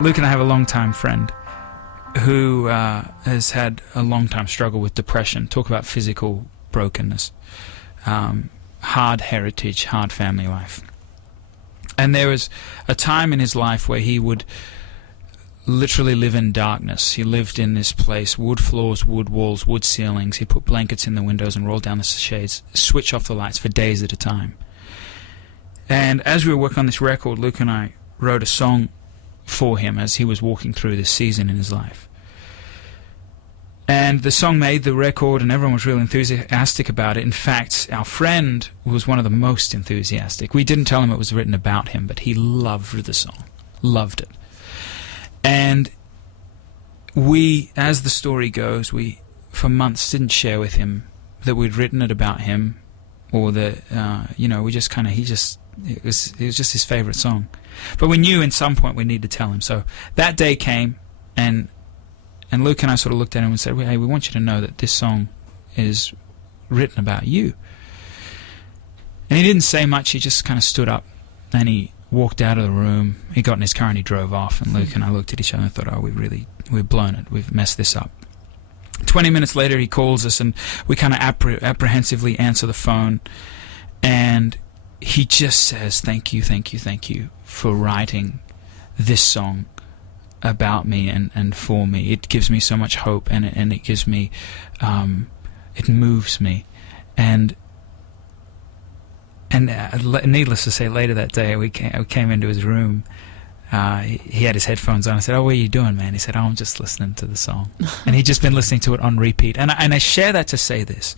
Luke and I have a long-time friend who has had a long-time struggle with depression. Talk about physical brokenness. Hard heritage, hard family life. And there was a time in his life where he would literally live in darkness. He lived in this place, wood floors, wood walls, wood ceilings. He put blankets in the windows and rolled down the shades, switch off the lights for days at a time. And as we were working on this record, Luke and I wrote a song for him as he was walking through this season in his life. And the song made the record, and everyone was really enthusiastic about it. In fact, our friend was one of the most enthusiastic. We didn't tell him it was written about him, but he loved the song, loved it. And we, as the story goes, we for months didn't share with him that we'd written it about him, or that we just kind of it was just his favorite song. But we knew at some point we needed to tell him. So that day came, and Luke and I sort of looked at him and said, "Hey, we want you to know that this song is written about you." And he didn't say much. He just kind of stood up and he walked out of the room. He got in his car and he drove off. And Luke and I looked at each other and thought, "Oh, we've blown it. We've messed this up." 20 minutes later, he calls us, and we kind of apprehensively answer the phone, and he just says, "Thank you, thank you, thank you for writing this song about me and for me. It gives me so much hope, and it gives me, it moves me." And needless to say, later that day, we came into his room. He had his headphones on. I said, "Oh, what are you doing, man?" He said, "Oh, I'm just listening to the song." And he'd just been listening to it on repeat. And I share that to say this.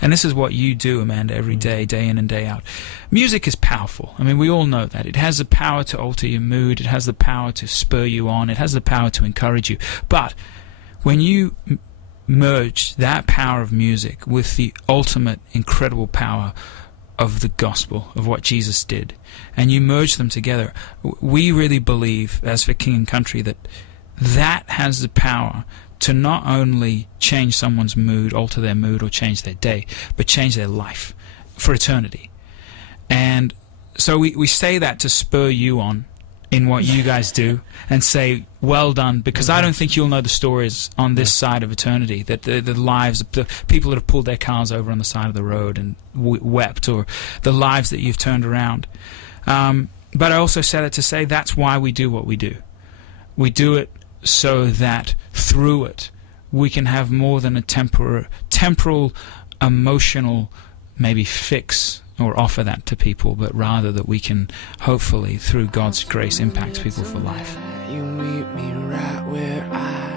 And this is what you do, Amanda, every day, day in and day out. Music is powerful. I mean, we all know that. It has the power to alter your mood. It has the power to spur you on. It has the power to encourage you. But when you merge that power of music with the ultimate incredible power of the gospel, of what Jesus did, and you merge them together, we really believe, as for King and Country, that has the power to not only change someone's mood, alter their mood, or change their day, but change their life for eternity. And so we say that to spur you on in what you guys do, and say, well done, because I don't think you'll know the stories on this side of eternity, that the lives of the people that have pulled their cars over on the side of the road and wept, or the lives that you've turned around. But I also said it to say that's why we do what we do. We do it so that through it we can have more than a temporal, emotional, maybe fix or offer that to people, but rather that we can hopefully, through God's grace, impact people for life. You meet me right where I